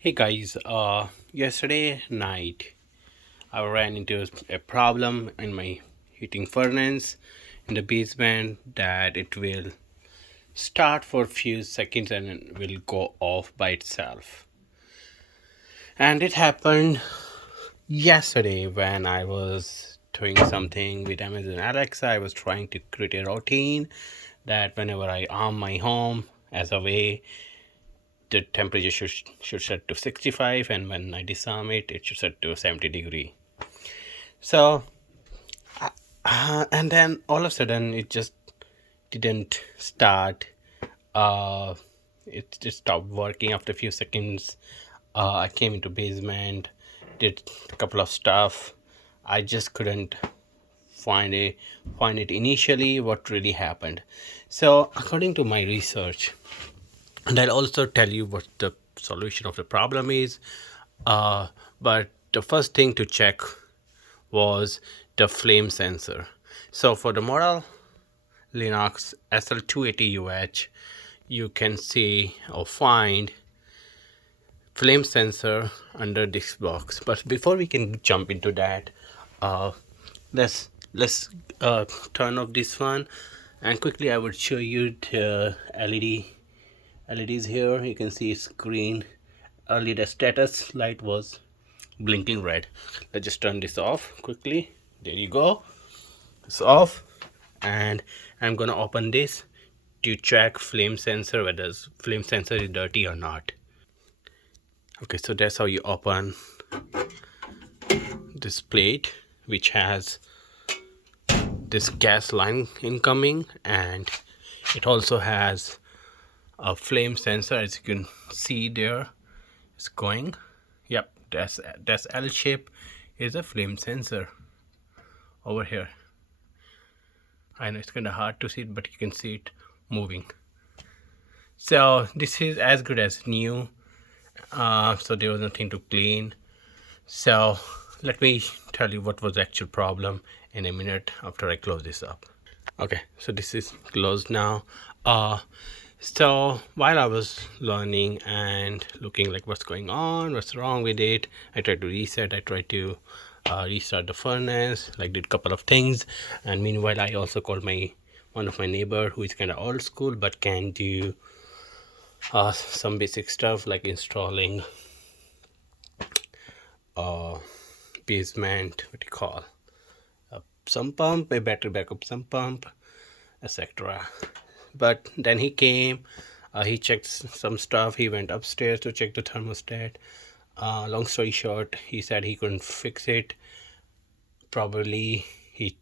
Hey guys, yesterday night I ran into a problem in my heating furnace in the basement that it will start for a few seconds and it will go off by itself. And it happened yesterday when I was doing something with Amazon Alexa. I was trying to create a routine that whenever I arm my home as a way the temperature should set to 65, and when I disarm it it should set to 70 degree. So and then all of a sudden it just didn't start. uh it just stopped working after a few seconds. I came into basement, did a couple of stuff. I just couldn't find a find it initially what really happened. So according to my research, and I'll also tell you what the solution of the problem is. But the first thing to check was the flame sensor. So for the model Lenox Sl280uh, you can see or find flame sensor under this box. But before we can jump into that, uh, let's turn off this one, and quickly I would show you the LEDs here. You can see it's green. Earlier the status light was blinking red. Let's just turn this off quickly. There you go, it's off. And I'm gonna open this to check flame sensor, whether flame sensor is dirty or not. Okay, so that's how you open this plate, which has this gas line incoming, and it also has a flame sensor. As you can see there, it's going. Yep, that's L shape is a flame sensor over here. I know it's kind of hard to see it, but you can see it moving. So this is as good as new. So there was nothing to clean. So let me tell you what was the actual problem in a minute after I close this up. Okay, so this is closed now. So while I was learning and looking like what's going on, what's wrong with it, I tried to reset. I tried to restart the furnace, like did a couple of things. And meanwhile I also called one of my neighbor who is kind of old school but can do some basic stuff like installing basement, what do you call, a sump pump, a battery backup sump pump, etc. But then he came, he checked some stuff. He went upstairs to check the thermostat. Long story short, he said he couldn't fix it. Probably he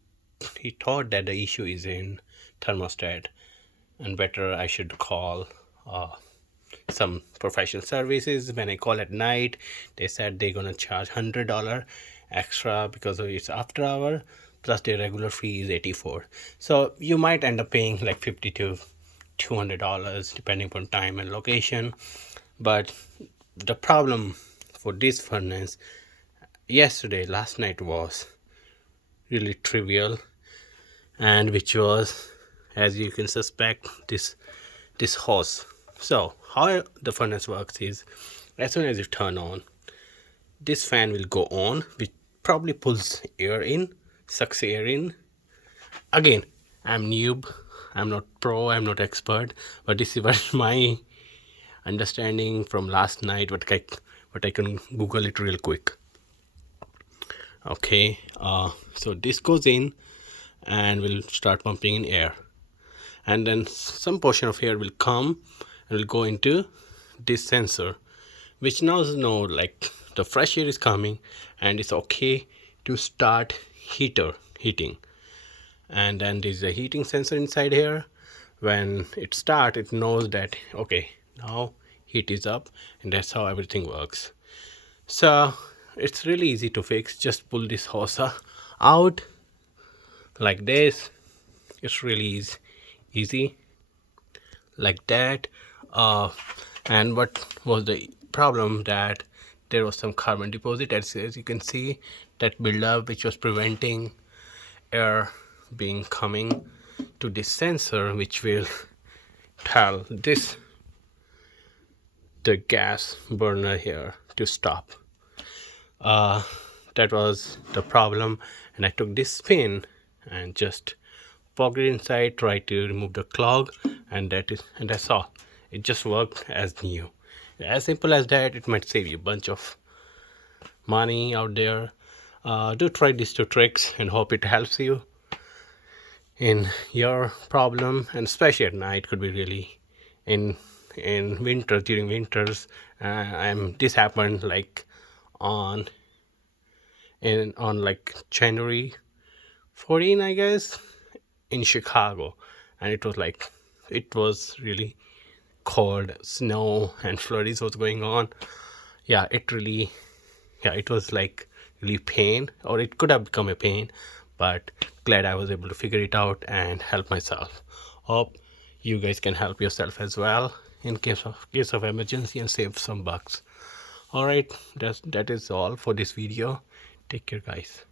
thought that the issue is in thermostat, and better I should call some professional services. When I call at night, they said they're gonna charge $100 extra because it's after hour, plus the regular fee is 84. So you might end up paying like $50 to $200 depending upon time and location. But the problem for this furnace last night was really trivial, and which was, as you can suspect, this hose. So how the furnace works is, as soon as you turn on, this fan will go on, which probably pulls air in, sucks air in. Again, I'm noob, I'm not pro, I'm not expert, but this is what my understanding from last night, what I can Google it real quick. Okay, so this goes in and will start pumping in air, and then some portion of air will come and will go into this sensor, which now know like the fresh air is coming and it's okay to start heating. And then there's a heating sensor inside here. When it starts, it knows that okay, now heat is up, and that's how everything works. So it's really easy to fix. Just pull this hose out like this. It's really easy like that. And what was the problem, that there was some carbon deposit, as you can see, that buildup, which was preventing air being coming to this sensor, which will tell this the gas burner here to stop. uh, that was the problem, and I took this pin and just poked it inside, tried to remove the clog, and that's all. It just worked as new. As simple as that. It might save you a bunch of money out there. Do try these two tricks and hope it helps you in your problem, and especially at night could be really in winter, during winters. This happened like on like January 14, I guess, in Chicago, and it was really cold, snow and flurries was going on. Yeah, it was like really pain, or it could have become a pain, but glad I was able to figure it out and help myself. Hope you guys can help yourself as well in case of emergency and save some bucks. All right, that is all for this video. Take care, guys.